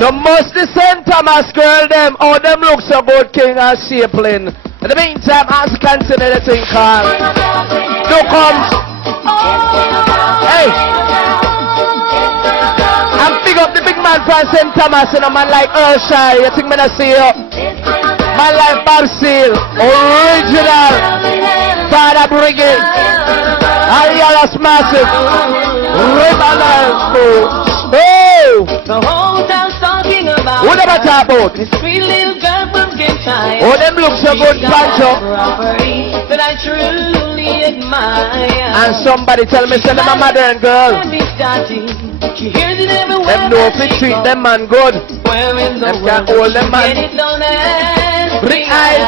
No must the St. Thomas girl them. Oh, them look so good, King and Shapelin. In the meantime, as you continue the thing called No Comes. Hey, and pick up the big man from St. Thomas, you know, man like Earlshire. You think me not see you? Man like Bob Seal, original Father Brigade, Arialas Massive, Riverlands. Oh! The whole town's talking about what about that about? This sweet little girl from Kentucky. Oh, them look so good, Pancho. That I truly admire. And somebody tell me, send them a modern girl. She hears it everywhere. Them know if they treat them man good. Where in the them can't hold them man. I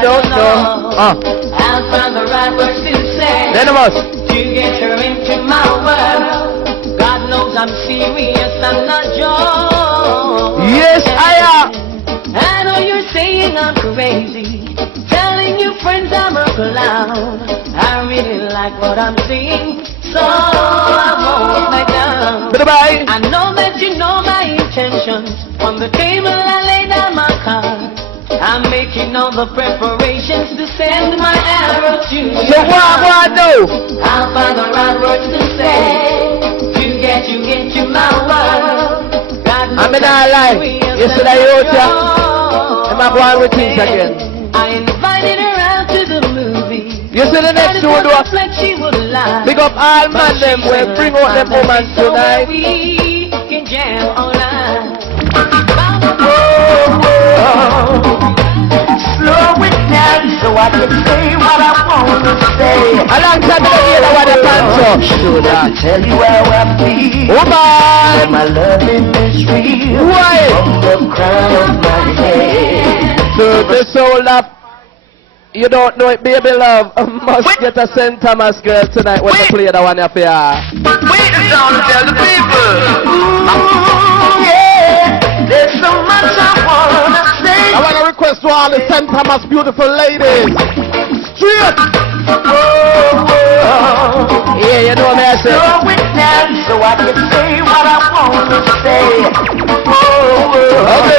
don't know. I'll find the right words to say. None of us. To get her into my world. God knows I'm serious, I'm not joking. Yes, I am. I know you're saying I'm crazy, telling your friends I'm a clown. I really like what I'm seeing, so I won't back down. Bye-bye. I know that you know my intentions. On the table I lay down my cards. I'm making all the preparations to send my arrow to you. So what I do? I'll find the right words to say to get you into my world. I mean I lie. Yesterday you out here. Am I going with things again? I invited her out to the movie. You see the next two do? Like she would lie. Pick up all man them. We'll bring out them woman tonight. We can jam all night. Slow it down so I can say what I want to say. Alongside the lady what I can should I tell you how I feel? Woman, my loving is real. Why? From the crown of my head to the soul of you don't know it, baby love. Must get a St. Thomas girl tonight when they play the one up here. Wait a down to tell the people. Ooh, yeah. There's so much I wanna say. I want to request to all the St. Thomas beautiful ladies. Straight. Yeah, you know what I say. Slow it down so I can say what I wanna say.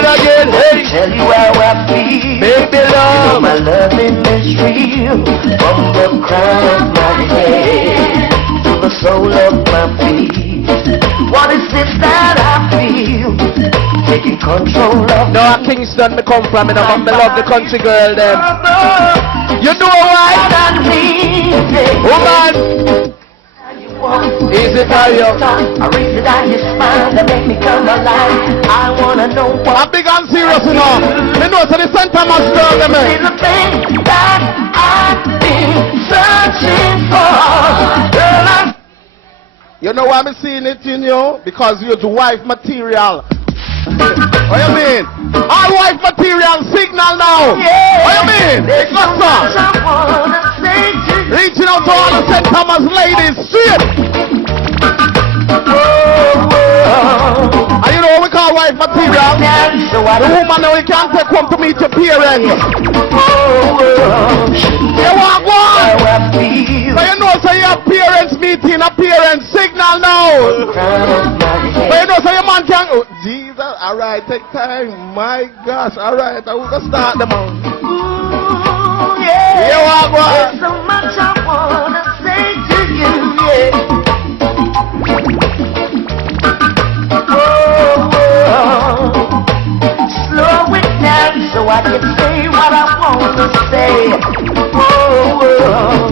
Again, hey. Tell you how I feel. Baby love. My loving is real. From the crown of my head to the sole of my feet. What is this that I feel? Taking control of. No, at Kingston me come from, me love the country girl them. You know why? Woman, easy for you. I raise it on your smile that make me come alive. I wanna know what. I'm big and serious, you know. Me know so the St. Thomas girl them. Is the thing that I've been searching for. Girl, you know why I'm seeing it in you? Because you're the wife material. What you mean? All wife material signal now. yeah. What you mean? It's not so. I wanna say to you. Reaching out to all the St. Thomas ladies. Straight. And you know what we call wife material? The woman now you can't take home to meet your parents. You want one? So you know so your parents meeting a parents signal now. But you know so your man can oh, Jesus, alright, take time. My gosh, alright, I will go start them on. Yeah. You want one? There's so much I wanna say to you, yeah. Slow it down so I can say what I want to say.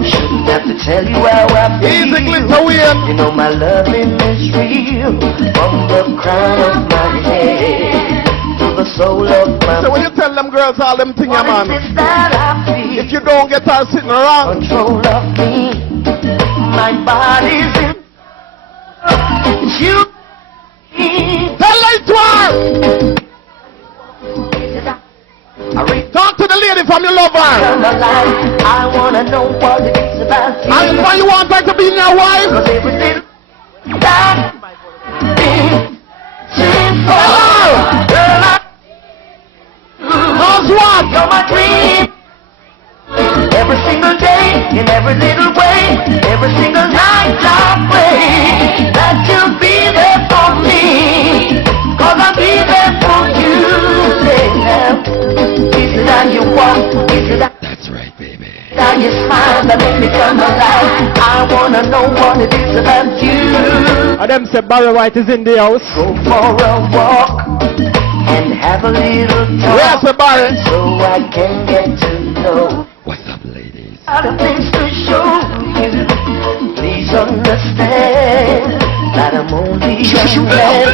Shouldn't have to tell you how I feel. Easy, glitter win. You know my loving is real. From the crown of my head to the soul of my. So when you tell them girls all them things, man, what is this that I feel? if you don't get her sitting around, Control of me, my body's in. You. tell her to her. Talk to the lady from your lover. I wanna know what it is about you. And why you want her to be your wife? 'Cause everything that been sinful. Hello. Girl, How's what? you're my dream. Every single day, in every little way, every single night I pray that you'll be there for me. 'Cause I'm here. it is about you. And them say Barry White is in the house. Go for a walk and have a little talk. Where's the Barry? So I can get to know. What's up, ladies? Other things to show you. Please understand that I'm only a man,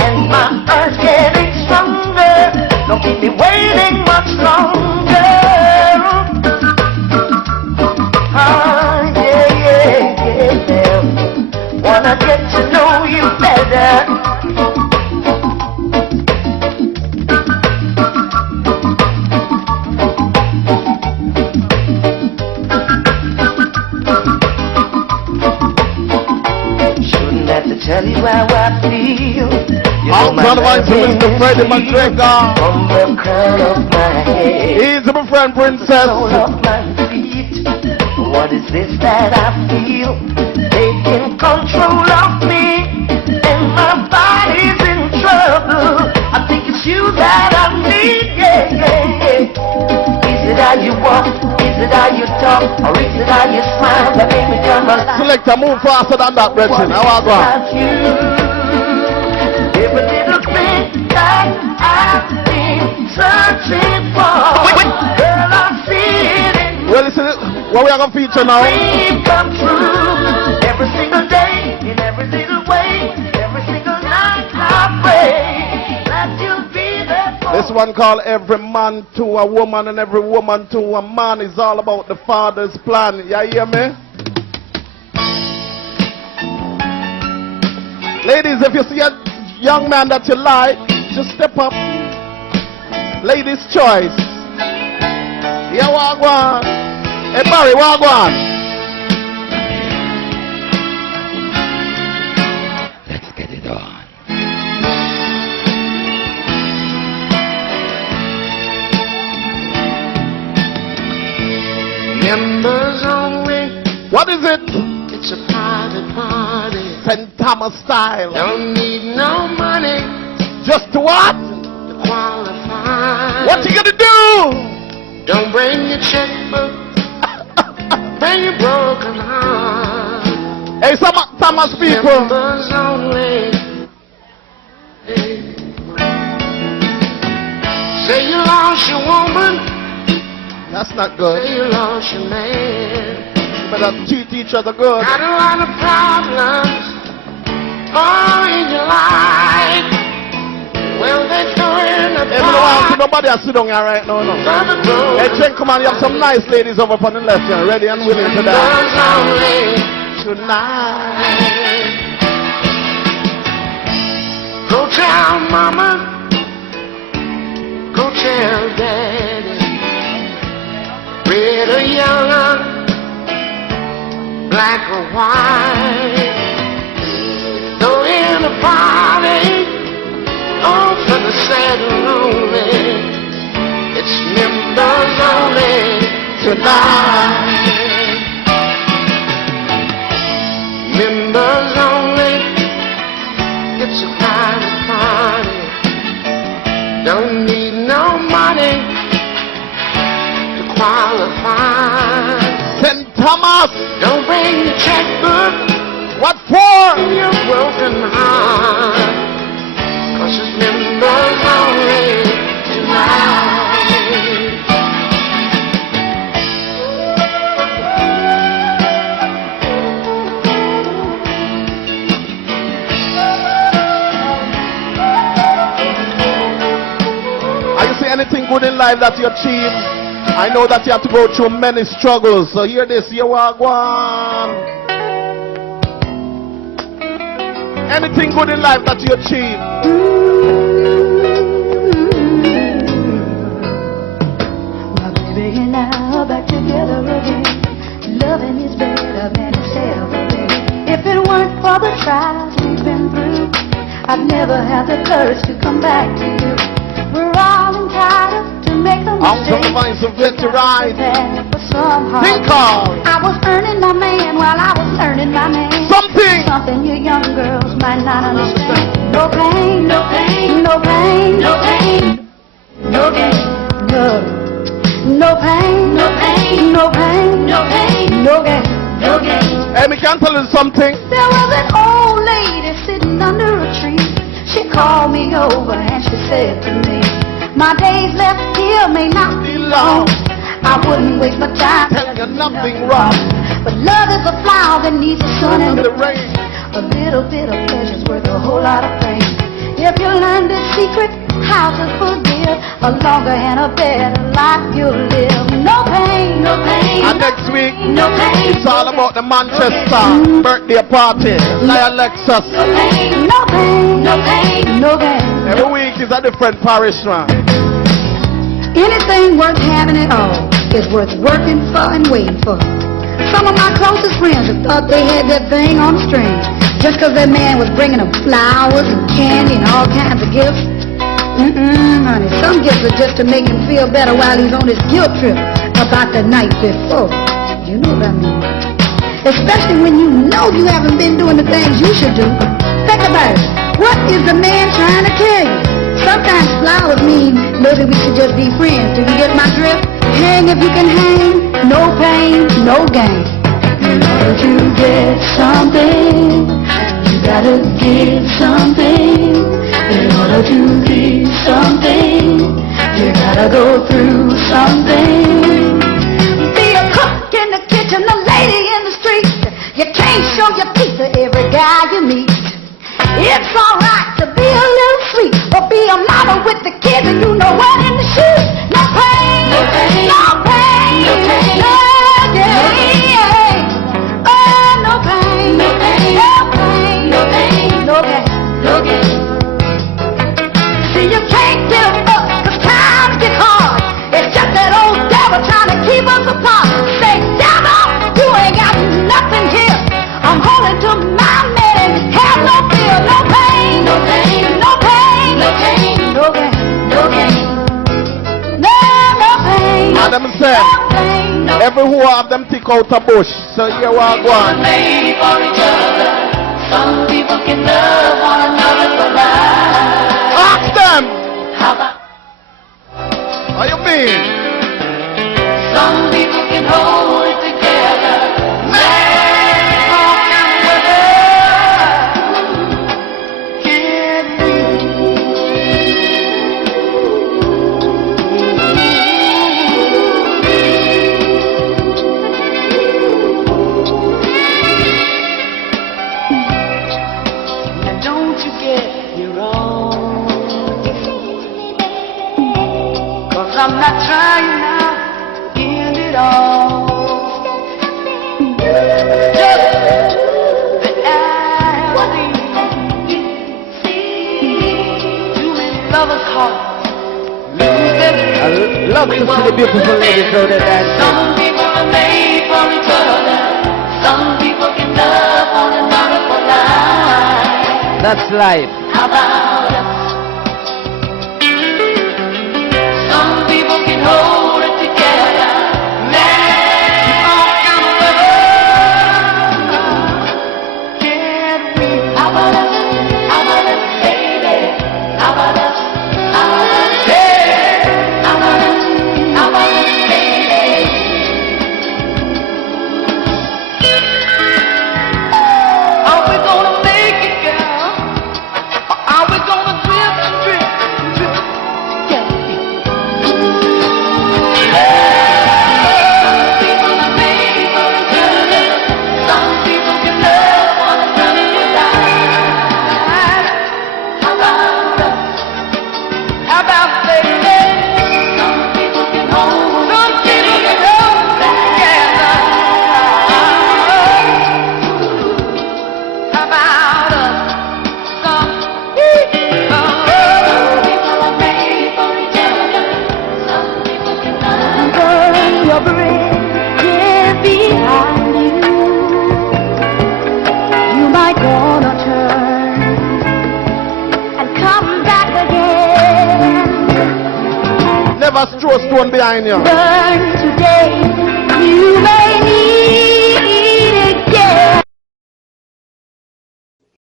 and my heart's getting stronger. Don't keep me waiting much longer. Ah, yeah. Wanna get to know you better. Tell you how I feel. I'm trying to find Mr. Freddie McGregor. From the crown of my head, He's my friend, Princess. sole of my feet. What is this that I feel? Taking control of me, and my body's in trouble. I think it's you that I need, yeah. Is it how you walk? Is it how you talk? Or is it how you smile that make me come alive? Selector, move faster than that, Brethren. How I go? Every little thing that I've been searching for, girl, I see it in Well, listen, what we are going to feature now? dream come true. Every single day, in every little way, every single night I pray that you'll be there for This one called Every Man to a Woman and Every Woman to a Man is all about the Father's plan. You hear me? Ladies, if you see a young man that you like, just step up. Ladies' choice. Yeah, Wagwan. Hey, Barry, Wagwan. Let's get it on. members only. What is it? It's a private party. St. Thomas style. Don't need no money Just what? to qualify. What you gonna do? Don't bring your checkbook. Bring your broken heart. Hey, some Thomas people. Members only. Hey. Say you lost your woman. That's not Say good. you lost your man. You better treat each other good. Got a lot of problems all in your life. Well, they're throwing a Hey, we don't want to see nobody else sit down here right now, no. Hey, Jen, come on, you have some nice ladies over on the left here, ready and willing to dance. Tonight. Go tell mama, go tell daddy, red or yellow, black or white, throw in a party, all for the sad and lonely. It's members only tonight. Members only. It's a private party. Don't need no money to qualify. St. Thomas. Don't bring the checkbook. What for? Your broken heart. 'Cause it's members only tonight. Anything good in life that you achieve, I know that you have to go through many struggles. So hear this, you are one. Anything good in life that you achieve. My baby and I are back together again. Loving is better than it's ever been. If it weren't for the trials we've been through, I'd never have the courage to come back to you. We're all entitled to make a I'm mistake. gonna find some victory right. But somehow Think hard. I was earning my man while I was earning my man. Something. Something you young girls might not understand. No pain, no pain, no pain, no pain, no gain, no. No pain, no pain, no pain, no pain, no gain, no gain. Hey, me can tell you something? There was an old lady sitting under a tree. She called me over and she said to me, my days left here may not be long. I wouldn't waste my time Telling you nothing wrong. but love is a flower that needs the sun and The rain. a little bit of pleasure's worth a whole lot of pain. If you learn this secret, how to forgive, a longer and a better life you'll live. No pain, no pain. And next week, no pain. it's all about the Manchester birthday party. Lion Lexus. No pain, no pain, no pain, no pain. Every week is a different parish, man. Anything worth having at all is worth working for and waiting for. Some of my closest friends have thought they had that thing on a string just because that man was bringing them flowers and candy and all kinds of gifts. Honey, some gifts are just to make him feel better while he's on his guilt trip about the night before. You know what I mean? Especially when you know you haven't been doing the things you should do. Think about it. What is the man trying to tell you? Sometimes flowers mean maybe we should just be friends. Do you get my drift? Hang if you can hang. No pain, no gain. In order to get something, you gotta give something. In order to be something, you gotta go through something. Be a cook in the kitchen, a lady in the street. You can't show your teeth to every guy you meet. It's alright to be a little sweet, or be a model with the kids and you know what in the shoes. No pain, no pain, no pain, no pain, no pain. Oh, no pain, no pain, no pain, no pain, no pain, no pain. See, you can't give up 'cause times get hard. It's just that old devil trying to keep us apart. Say, devil, you ain't got nothing here. I'm holding to my man, have no fear, no pain, no pain, no pain, no pain, no pain, no pain, no pain. Adam said, no pain, no every who have them tick out a bush. So here we are going. Made for each other. Some people can love one another for life. Ask them. How about What you mean? some people can hold it together? Man, all kind of weather can Now don't you get me wrong, 'cause I'm not trying now to end it all. Just that I see too many lovers' hearts lose their I love to see the beautiful ladies out there dancing. Some people are made for each other. Some people can love one another for life. That's life. How about us? Some people can hold it together. Man, all kind of weather can we? How about us? How about us, baby? How about us? How about us, hey? How about us? How about us, baby? Are we gonna make it, girl? Or are we gonna drift and drift and drift? Yeah. Some people are made for each other. Some people can love one another for life. How about us? How about baby? Some people can hold. Some people can hold together. How about us? Some people are made for each other. Some people can love. Burn your bridge, get behind you. You might wanna turn and come back again. Never throw stone behind you. Burn today, you may